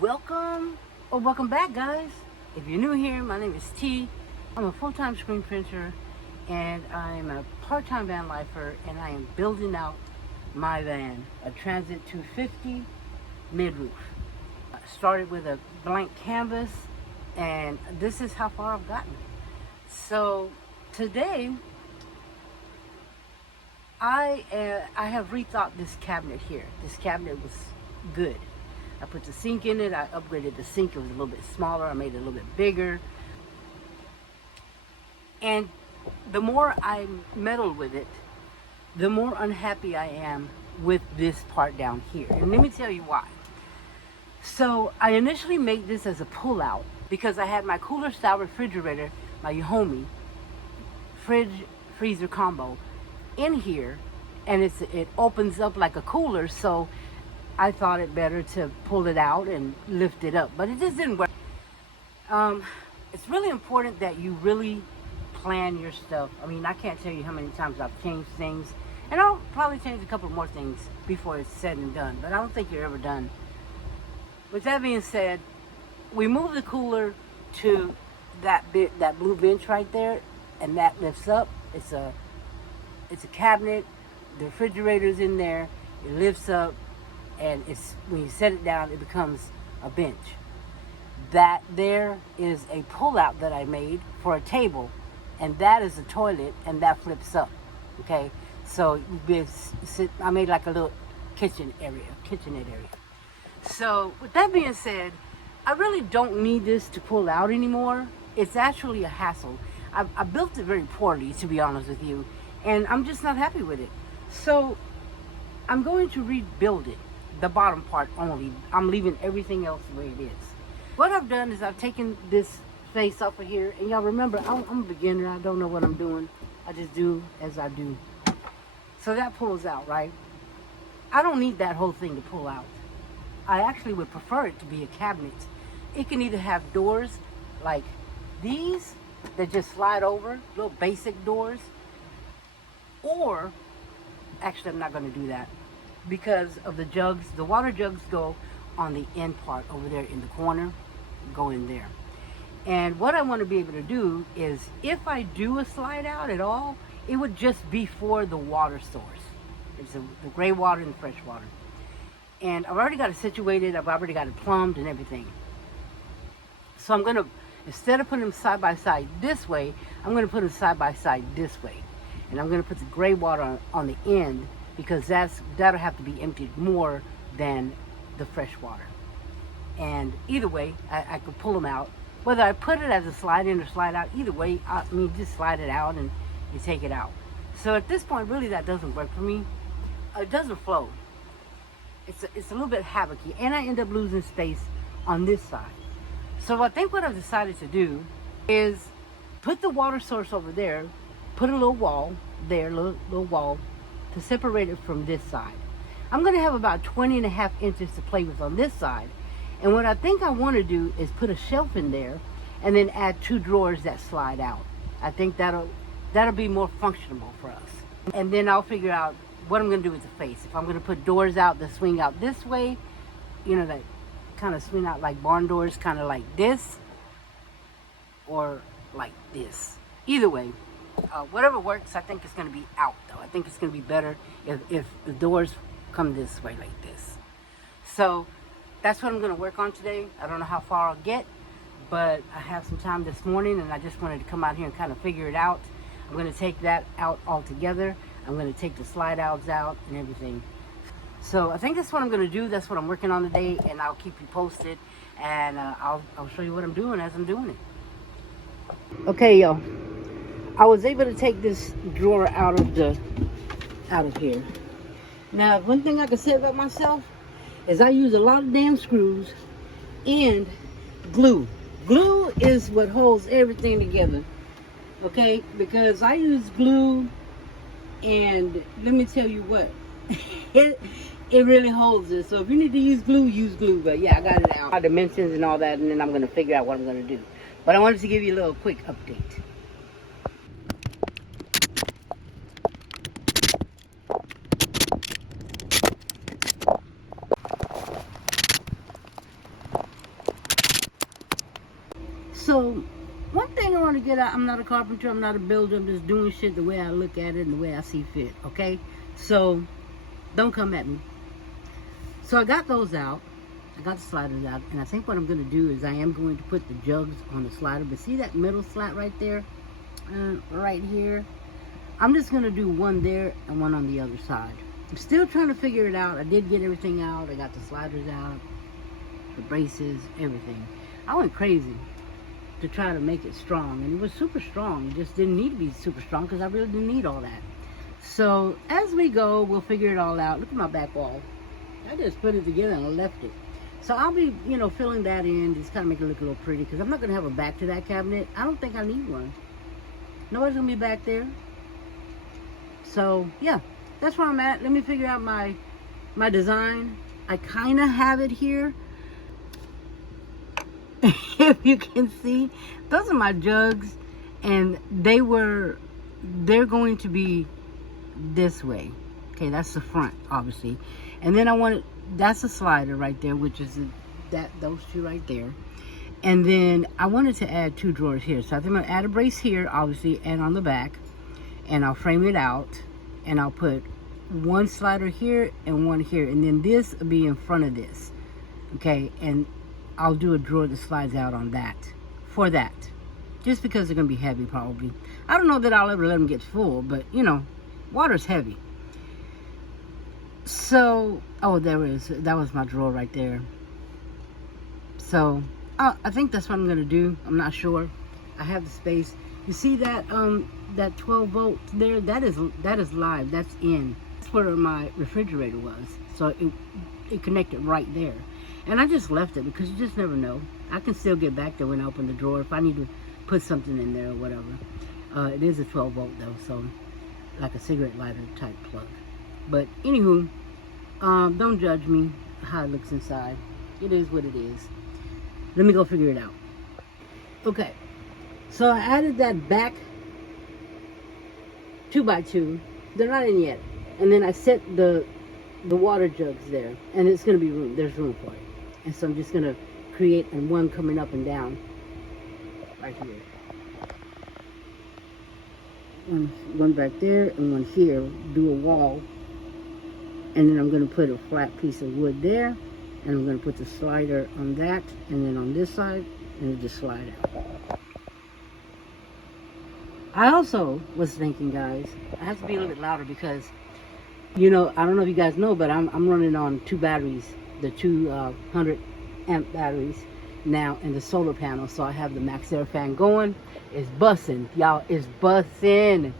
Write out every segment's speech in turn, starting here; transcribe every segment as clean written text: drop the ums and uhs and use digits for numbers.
Welcome or welcome back, guys. If you're new here, my name is T. I'm a full-time screen printer and I'm a part-time van lifer, and I am building out my van, a Transit 250 mid-roof. I started with a blank canvas and this is how far I've gotten. So today I have rethought this cabinet here. This cabinet was good. I put the sink in it. I upgraded the sink. It was a little bit smaller. I made it a little bit bigger. And the more I meddle with it, the more unhappy I am with this part down here. And let me tell you why. So I initially made this as a pull-out because I had my cooler style refrigerator, my Yahomey fridge freezer combo in here, and it opens up like a cooler, so I thought it better to pull it out and lift it up, but it just didn't work. It's really important that you really plan your stuff. I mean, I can't tell you how many times I've changed things, and I'll probably change a couple more things before it's said and done, but I don't think you're ever done. With that being said, we moved the cooler to that blue bench right there, and that lifts up. It's a cabinet. The refrigerator's in there. It lifts up. And it's when you set it down, it becomes a bench. That there is a pull-out that I made for a table, and that is a toilet, and that flips up. Okay, so I made like a little kitchenette area. So with that being said, I really don't need this to pull out anymore. It's actually a hassle. I built it very poorly, to be honest with you, and I'm just not happy with it. So I'm going to rebuild it. The bottom part only. I'm leaving everything else the way it is. What I've done is I've taken this face off of here, and y'all remember, I'm a beginner. I don't know what I'm doing. I just do as I do. So that pulls out, right? I don't need that whole thing to pull out. I actually would prefer it to be a cabinet. It can either have doors like these that just slide over, little basic doors, or actually I'm not going to do that, because of the jugs. The water jugs go on the end part over there in the corner, go in there. And what I want to be able to do is, if I do a slide out at all, it would just be for the water source. It's the gray water and the fresh water. And I've already got it situated. I've already got it plumbed and everything. So I'm going to, instead of putting them side by side this way, I'm going to put them side by side this way. And I'm going to put the gray water on the end, because that'll have to be emptied more than the fresh water. And either way, I could pull them out. Whether I put it as a slide in or slide out, either way, I mean, just slide it out and you take it out. So at this point, really, that doesn't work for me. It doesn't flow. It's a little bit havocy, and I end up losing space on this side. So I think what I've decided to do is put the water source over there, put a little wall there, little wall, to separate it from this side. I'm going to have about 20.5 inches to play with on this side. And what I think I want to do is put a shelf in there and then add 2 drawers that slide out. I think that'll be more functional for us. And then I'll figure out what I'm going to do with the face. If I'm going to put doors out that swing out this way, you know, that kind of swing out like barn doors, kind of like this, or like this. Either way, whatever works, I think it's going to be out, though. I think it's going to be better if the doors come this way like this. So that's what I'm going to work on today. I don't know how far I'll get, but I have some time this morning, and I just wanted to come out here and kind of figure it out. I'm going to take that out altogether. I'm going to take the slide outs out and everything. So I think that's what I'm going to do. That's what I'm working on today, and I'll keep you posted, and I'll show you what I'm doing as I'm doing it. Okay, y'all. I was able to take this drawer out of here. Now, one thing I can say about myself is I use a lot of damn screws and glue. Glue is what holds everything together. Okay? Because I use glue, and let me tell you what, it really holds it. So if you need to use glue, use glue. But yeah, I got it out. Dimensions and all that, and then I'm going to figure out what I'm going to do. But I wanted to give you a little quick update. So, one thing I want to get out, I'm not a carpenter, I'm not a builder, I'm just doing shit the way I look at it and the way I see fit, okay? So, don't come at me. So I got those out. I got the sliders out, and I think what I'm going to do is I am going to put the jugs on the slider. But see that middle slat right there? Right here? I'm just going to do one there and one on the other side. I'm still trying to figure it out. I did get everything out. I got the sliders out, the braces, everything. I went crazy to try to make it strong, and it was super strong. It just didn't need to be super strong because I really didn't need all that. So as we go, we'll figure it all out. Look at my back wall. I just put it together and I left it. So I'll be, filling that in, just kind of make it look a little pretty, because I'm not going to have a back to that cabinet. I don't think I need one. Nobody's going to be back there. So, yeah, that's where I'm at. Let me figure out my design. I kind of have it here. If you can see, those are my jugs, and they're going to be this way. Okay, that's the front, obviously. And then that's a slider right there, which is those two right there. And then I wanted to add 2 drawers here. So I think I'm going to add a brace here, obviously, and on the back. And I'll frame it out. And I'll put 1 slider here and 1 here. And then this will be in front of this. Okay, and I'll do a drawer that slides out on that. For that. Just because they're going to be heavy, probably. I don't know that I'll ever let them get full, but, water's heavy. So, there it is. That was my drawer right there. So, I think that's what I'm going to do. I'm not sure. I have the space. You see that that 12 volts there? That is live. That's in. That's where my refrigerator was. So, it connected right there. And I just left it because you just never know. I can still get back there when I open the drawer if I need to put something in there or whatever. It is a 12 volt though, so like a cigarette lighter type plug. But anywho, don't judge me how it looks inside. It is what it is. Let me go figure it out. Okay, so I added that back 2x2. They're not in yet. And then I set the water jugs there, and it's going to be room. There's room for it. And so I'm just going to create one coming up and down right here. One back there and one here. Do a wall. And then I'm going to put a flat piece of wood there. And I'm going to put the slider on that. And then on this side. And it just slide out. I also was thinking, guys, I have to be a little bit louder because, I don't know if you guys know, but I'm running on 2 batteries. The 200 amp batteries now in the solar panel. So I have the Max Air fan going. It's bussing, y'all. It's bussing.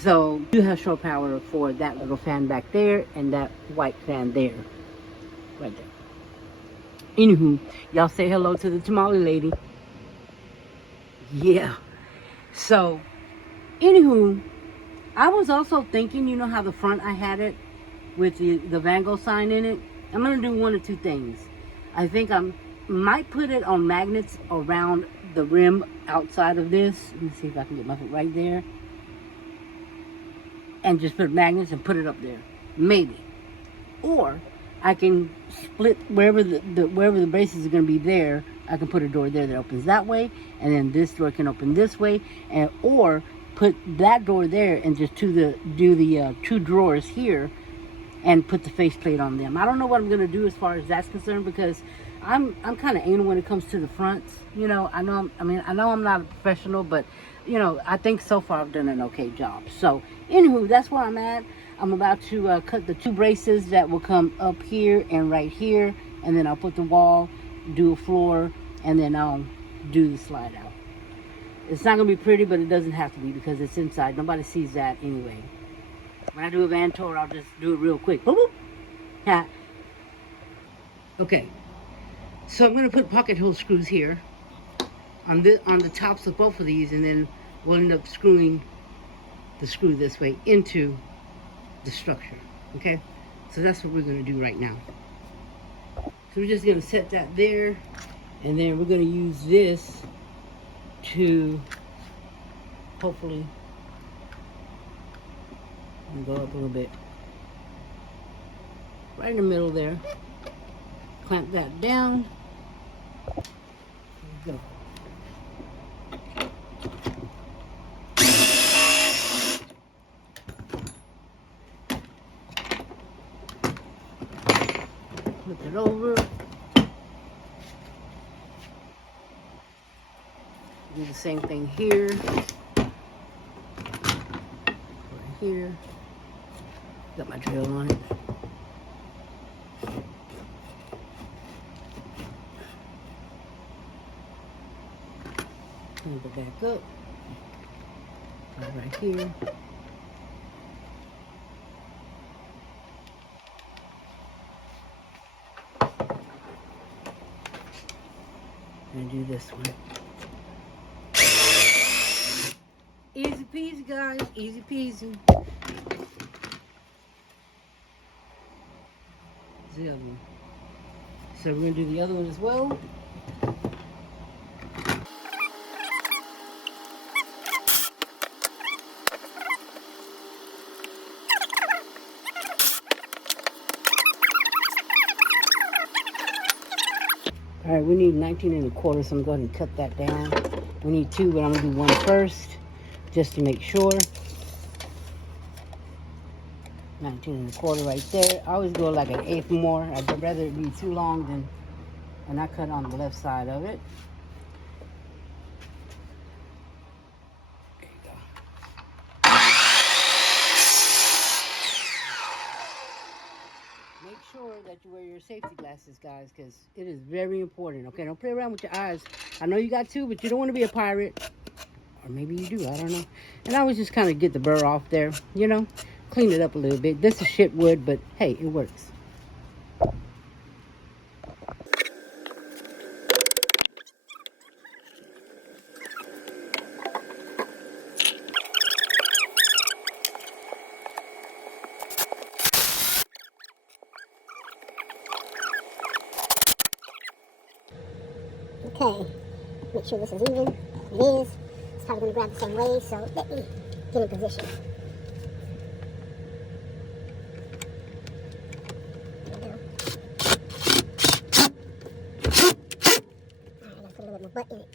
So you have shore power for that little fan back there and that white fan there, right there. Anywho, y'all say hello to the tamale lady. Yeah. So, anywho, I was also thinking, how the front I had it with the Van Gogh sign in it. I'm going to do one of 2 things. I think I might put it on magnets around the rim outside of this. Let me see if I can get my foot right there. And just put magnets and put it up there. Maybe. Or I can split wherever the braces are going to be there. I can put a door there that opens that way. And then this door can open this way. Or put that door there and just do the 2 drawers here. And put the faceplate on them. I don't know what I'm gonna do as far as that's concerned because I'm kind of anal when it comes to the fronts. I know I'm not a professional, but I think so far I've done an okay job. So anywho, that's where I'm at. I'm about to cut the 2 braces that will come up here and right here, and then I'll put the wall, do a floor, and then I'll do the slide out. It's not gonna be pretty, but it doesn't have to be because it's inside. Nobody sees that anyway. When I do a van tour, I'll just do it real quick. Boop, boop. Yeah. Okay. So I'm going to put pocket hole screws here on the tops of both of these, and then we'll end up screwing the screw this way into the structure. Okay? So that's what we're going to do right now. So we're just going to set that there, and then we're going to use this to hopefully and go up a little bit. Right in the middle there. Clamp that down. There we go. it over. Do the same thing here. Right here. Got my drill on it. Move it back up. Right here. And do this one. Easy peasy, guys. Easy peasy. The other one. So we're going to do the other one as well. All right, we need 19 1/4, so I'm going to go ahead and cut that down. We need 2, but I'm going to do 1 first, just to make sure. 19 1/4 right there. I always go like 1/8 more. I'd rather it be too long than, and I cut on the left side of it. There you go. Make sure that you wear your safety glasses, guys, because it is very important. Okay, don't play around with your eyes. I know you got 2, but you don't want to be a pirate. Or maybe you do, I don't know. And I was just kind of get the burr off there, you know. Clean it up a little bit. This is shit wood, but hey, it works. Okay, make sure this is even. It is. It's probably going to grab the same way, so let me get in position. There we go. Alright, I gotta put a little bit more butt in it.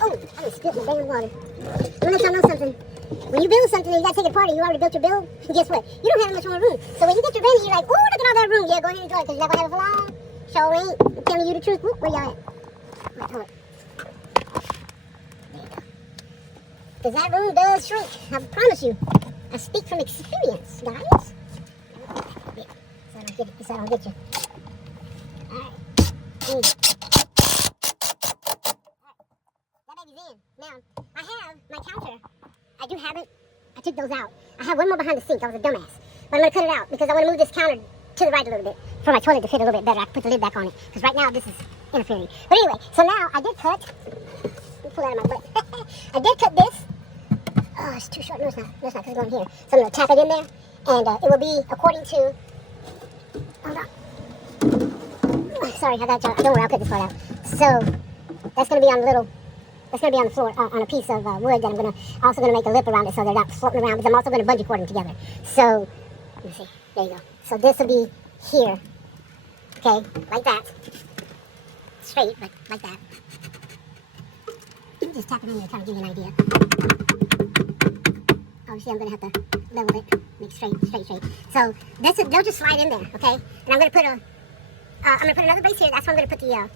Oh, I'm gonna spit my damn water. I'm gonna let y'all know something. When you build something and you gotta take it apart and you already built your build, guess what? You don't have much more room. So when you get your vanity, you're like, oh, look at all that room. Yeah, go ahead and enjoy it because you're not gonna have it for long. Sure ain't. I'm telling you the truth. Whoop, where y'all at? Right, hold up. There you go. Because that room does shrink. I promise you. I speak from experience, guys. So I don't get it. So I don't get you. Alright. That baby's in. Now, I have my counter. I do have it. I took those out. I have one more behind the sink. I was a dumbass. But I'm going to cut it out because I want to move this counter to the right a little bit for my toilet to fit a little bit better. I can put the lid back on it because right now this is interfering. But anyway, so now I did cut. Let me pull that out of my butt. I did cut this. Oh, it's too short. No, it's not. No, it's not because it's going here. So I'm going to tap it in there and it will be according to... Hold on. Sorry, I got y'all. Don't worry, I'll cut this part out. So that's going to be on a little... It's going to be on the floor, on a piece of wood that I'm also going to make a lip around it so they're not floating around, because I'm also going to bungee cord them together. So, let me see. There you go. So this will be here. Okay, like that. Straight, but like that. Just tap it in there to kind of give you an idea. Obviously, I'm going to have to level it, make straight. So, they'll just slide in there, okay? And I'm going to put another base here. That's where I'm going to put the...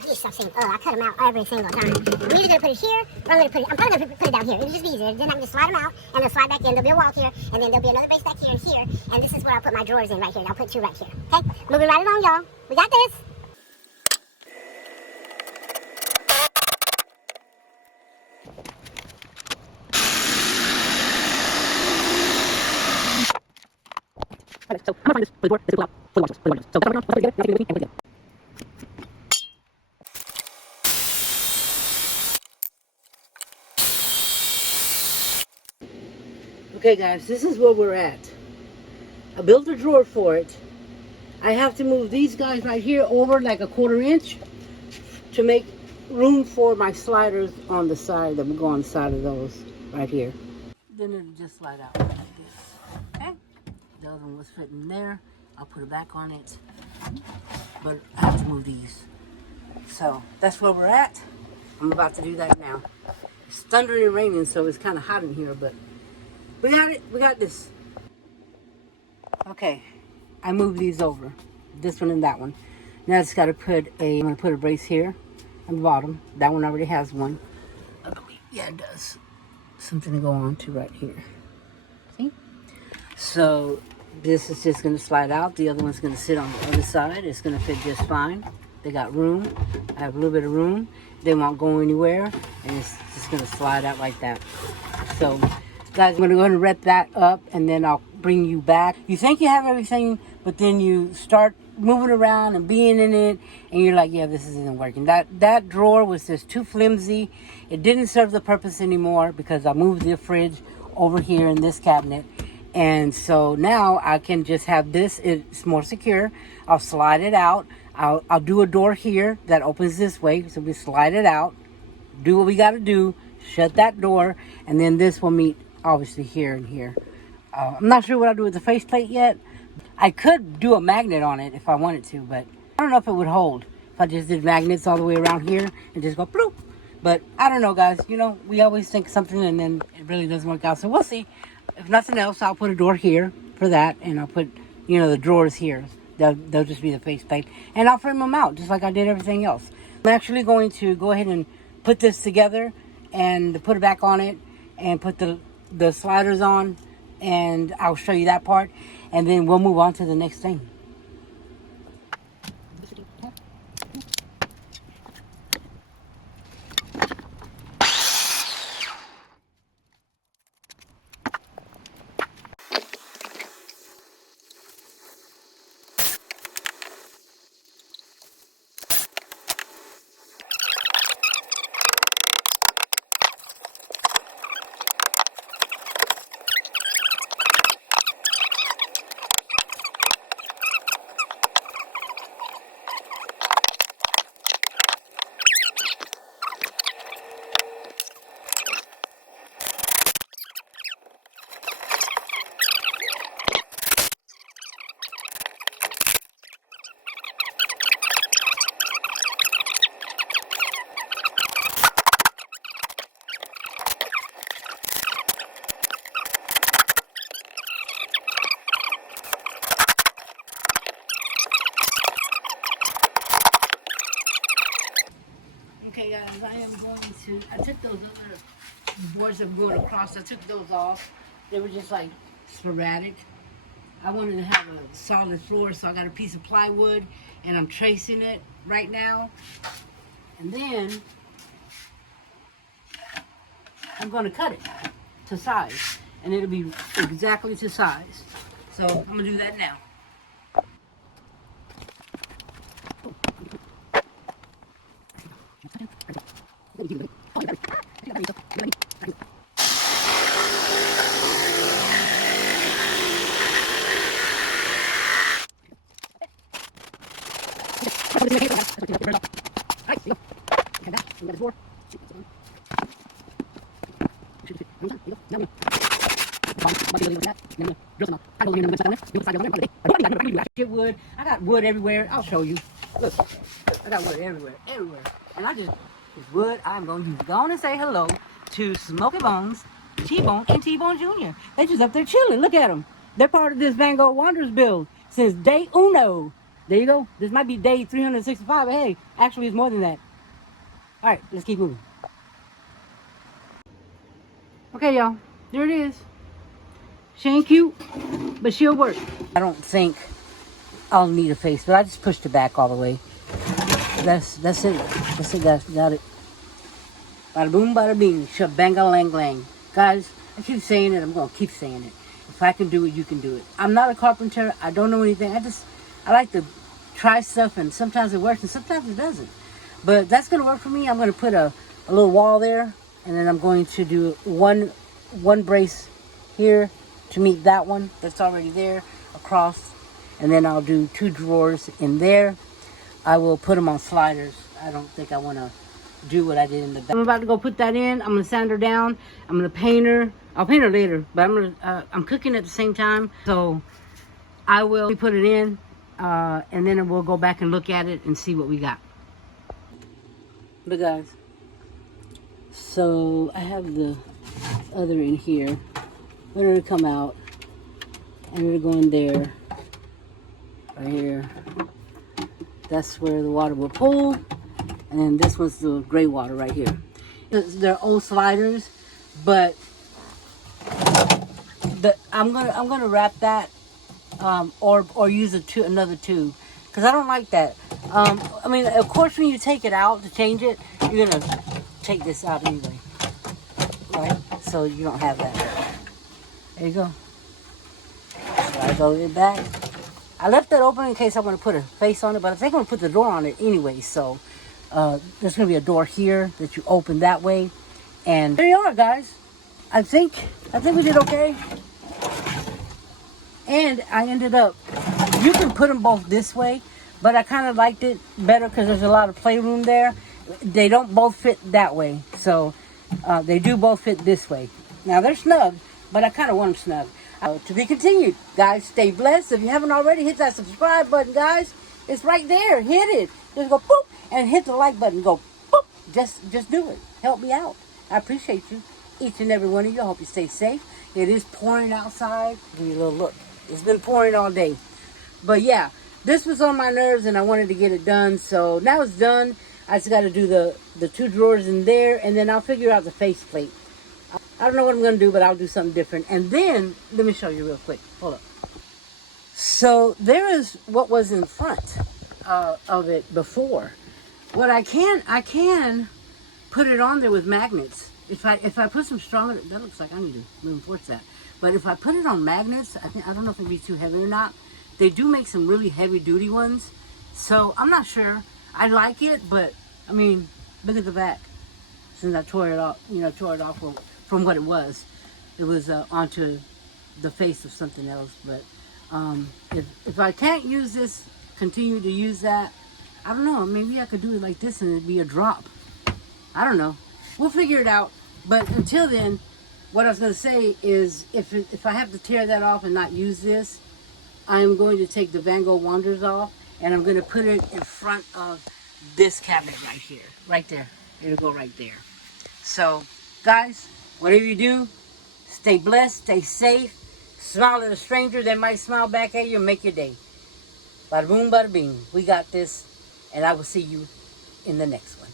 Stop saying, I cut them out every single time. I'm either going to put it here, or I'm probably going to put it down here. It'll just be easier. Then I can just slide them out, and they'll slide back in. There'll be a wall here, and then there'll be another base back here and here. And this is where I'll put my drawers in right here. And I'll put 2 right here. Okay? Moving right along, y'all. We got this. Okay, so I'm going to find this for the door. This is out for the watches. So come on, let's put it together. Now you can do it, and put it together. Okay guys, this is where we're at. I built a drawer for it. I have to move these guys right here over like a 1/4 inch to make room for my sliders on the side that will go on the side of those right here. Then it'll just slide out like this. Okay? The other one was fitting there. I'll put it back on it. But I have to move these. So that's where we're at. I'm about to do that now. It's thundering and raining, so it's kind of hot in here, but we got it. We got this. Okay, I moved these over. This one and that one. Now I just got to I'm going to put a brace here on the bottom. That one already has one. I believe, yeah, it does. Something to go on to right here. See? So this is just going to slide out. The other one's going to sit on the other side. It's going to fit just fine. They got room. I have a little bit of room. They won't go anywhere. And it's just going to slide out like that. So, guys, I'm going to go ahead and wrap that up. And then I'll bring you back. You think you have everything, but then you start moving around and being in it. And you're like, yeah, this isn't working. That drawer was just too flimsy. It didn't serve the purpose anymore because I moved the fridge over here in this cabinet. And so now I can just have this. It's more secure. I'll slide it out. I'll do a door here that opens this way. So we slide it out, do what we got to do, shut that door, and then this will meet obviously here and here. I'm not sure what I'll do with the faceplate yet. I could do a magnet on it if I wanted to, but I don't know if it would hold. If I just did magnets all the way around here and just go bloop. But I don't know, guys. You know, we always think something and then it really doesn't work out. So we'll see. If nothing else, I'll put a door here for that, and I'll put, you know, the drawers here. They'll just be the faceplate. And I'll frame them out just like I did everything else. I'm actually going to go ahead and put this together and put it back on it and put the sliders on, and I'll show you that part. And then we'll move on to the next thing. Okay, guys, I took those other boards that were going across, I took those off. They were just like sporadic. I wanted to have a solid floor, so I got a piece of plywood and I'm tracing it right now. And then I'm going to cut it to size, and it'll be exactly to size. So I'm going to do that now. Wood. I got wood everywhere. I'll show you. Look, I got wood everywhere. And it's wood. I'm going to go on and say hello to Smokey Bones, T-Bone, and T-Bone Jr. They just up there chilling. Look at them. They're part of this Van Gogh Wanderers build since day uno. There you go. This might be day 365, but hey, actually it's more than that. All right, let's keep moving. Okay, y'all. There it is. She ain't cute, but she'll work. I don't think I'll need a face, but I just pushed it back all the way. That's it. That's it, guys. Got it. Bada boom, bada bing. Shabanga lang lang. Guys, I keep saying it. I'm going to keep saying it. If I can do it, you can do it. I'm not a carpenter. I don't know anything. I like to try stuff, and sometimes it works, and sometimes it doesn't. But that's going to work for me. I'm going to put a little wall there, and then I'm going to do one brace here to meet that one that's already there across, and then I'll do 2 drawers in there. I will put them on sliders. I don't think I want to do what I did in the back. I'm about to go put that in. I'm going to sand her down. I'm going to paint her. I'll paint her later, but I'm cooking at the same time, so I will put it in, and then we'll go back and look at it and see what we got. But guys, So I have the other in here. Let it come out. And it'll go in there. Right here. That's where the water will pool. And then this was the gray water right here. They're old sliders, but I'm gonna wrap that, or use another tube, because I don't like that. I mean, of course, when you take it out to change it, you're gonna take this out anyway, right? So you don't have that. There you go. So I go it back. I left that open in case I want to put a face on it, but I think I'm gonna put the door on it anyway. So there's gonna be a door here that you open that way, and there you are, guys. I think we did okay. And I ended up, you can put them both this way, but I kind of liked it better because there's a lot of playroom there. They don't both fit that way, so they do both fit this way. Now they're snug, but I kind of want them snug. To be continued, guys. Stay blessed. If you haven't already, hit that subscribe button, guys. It's right there. Hit it. Just go boop and hit the like button. Go boop. Just do it. Help me out. I appreciate you, each and every one of you. I hope you stay safe. It is pouring outside. Give you a little look. It's been pouring all day. But yeah, this was on my nerves and I wanted to get it done. So now it's done. I just got to do the 2 drawers in there, and then I'll figure out the faceplate. I don't know what I'm going to do, but I'll do something different. And then, let me show you real quick. Hold up. So there is what was in front of it before. What I can put it on there with magnets. If I put some stronger, that looks like I need to reinforce that. But if I put it on magnets, I don't know if it'd be too heavy or not. They do make some really heavy duty ones. So I'm not sure. I like it, but I mean, look at the back. Since I tore it off, tore it off from what it was. It was onto the face of something else. But if I can't use this, continue to use that, I don't know. Maybe I could do it like this and it'd be a drop. I don't know. We'll figure it out. But until then, what I was going to say is if I have to tear that off and not use this, I'm going to take the Van Gogh Wonders off and I'm going to put it in front of this cabinet right here. Right there. It'll go right there. So, guys, whatever you do, stay blessed, stay safe, smile at a stranger that might smile back at you and make your day. Bada boom, bada bing. We got this, and I will see you in the next one.